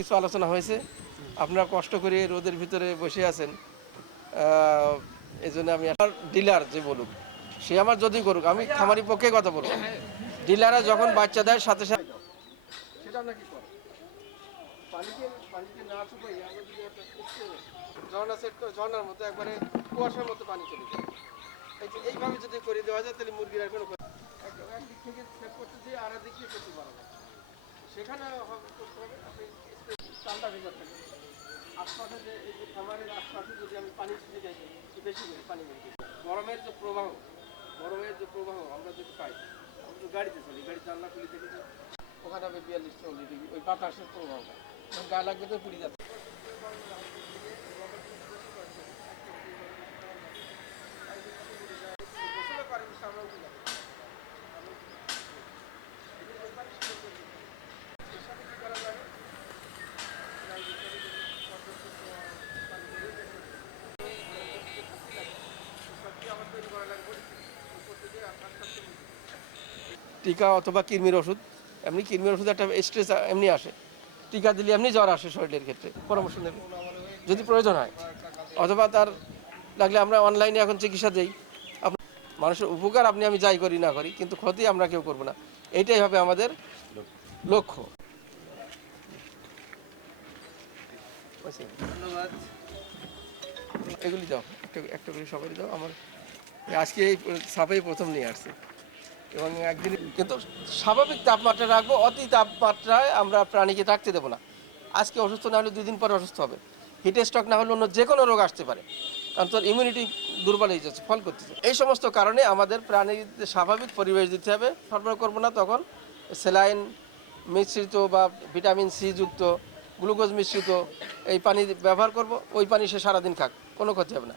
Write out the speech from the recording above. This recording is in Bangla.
কিছু আলোচনা হয়েছে, আপনারা কষ্ট করে রোদের ভিতরে বসে আছেন, এই জন্য আমি আমার ডিলার যে বলুক, সে আমার যদি করুক, আমি খামারি পক্ষে কথা বলবো। ডিলাররা যখন বাচ্চা দেয় সাথে সাথে সেটা আমরা কি করব, পানিকে না শুকাই আমরা যদি একটা ঝর্ণা সেট করে ঝর্ণার মতো একবারে কুয়াশার মতো পানি চলে যায়, এইভাবে যদি করে দেওয়া যায় তাহলে মুরগির আর কোনো একদিক থেকে সেট করতে দিয়ে আর একদিক থেকে করতে পারবে না। সেখানে করতে হবে আপনি ঠান্ডা ভেজা থাকে আশপাশে, যে এই যে খামারের আশপাশে যদি আমি পানি ছিটে যাই বেশি করে পানি বেশি, গরমের যে প্রবাহ আমরা যদি পাই, আমরা তো গাড়িতে চলি, গাড়ি জানলা খুলে থেকে ওখানে হবে 42-44 ডিগ্রি, ওই বাতাসের প্রবাহটা গা লাগবে তো পুড়ে যাচ্ছে। টিকা অথবা কৃমির ওষুধ, এমনি কৃমির ওষুধ একটা স্ট্রেস এমনি আসে, টিকা দিলে এমনি জ্বর আসে শরীরের ক্ষেত্রে, পরামর্শ নেবে যদি প্রয়োজন হয়, অথবা তার লাগলে আমরা অনলাইনে এখন চিকিৎসা দিই। মানুষের উপকার আপনি আমি যাই করি না করি, কিন্তু ক্ষতি আমরা কেউ করবো না, এইটাই হবে আমাদের লক্ষ্য। ধন্যবাদ। এগুলি দাও, একটা করে সবাই দাও। আমার আজকে এই সাপেই প্রথম নিয়ে আসছি, এবং একদিন কিন্তু স্বাভাবিক তাপমাত্রা রাখবো, অতি তাপমাত্রায় আমরা প্রাণীকে থাকতে দেবো না। আজকে অসুস্থ না হলে 2 দিন পরে অসুস্থ হবে, হিট স্ট্রোক না হলে অন্য যে কোনো রোগ আসতে পারে, কারণ তোর ইমিউনিটি দুর্বল হয়ে যাচ্ছে, ফল করতেছে। এই সমস্ত কারণে আমাদের প্রাণীর স্বাভাবিক পরিবেশ দিতে হবে, সরবরাহ করবো না। তখন স্যালাইন মিশ্রিত বা ভিটামিন সি যুক্ত, গ্লুকোজ মিশ্রিত এই পানি ব্যবহার করব, ওই পানি সে সারাদিন খাক, কোনো ক্ষতি হবে না।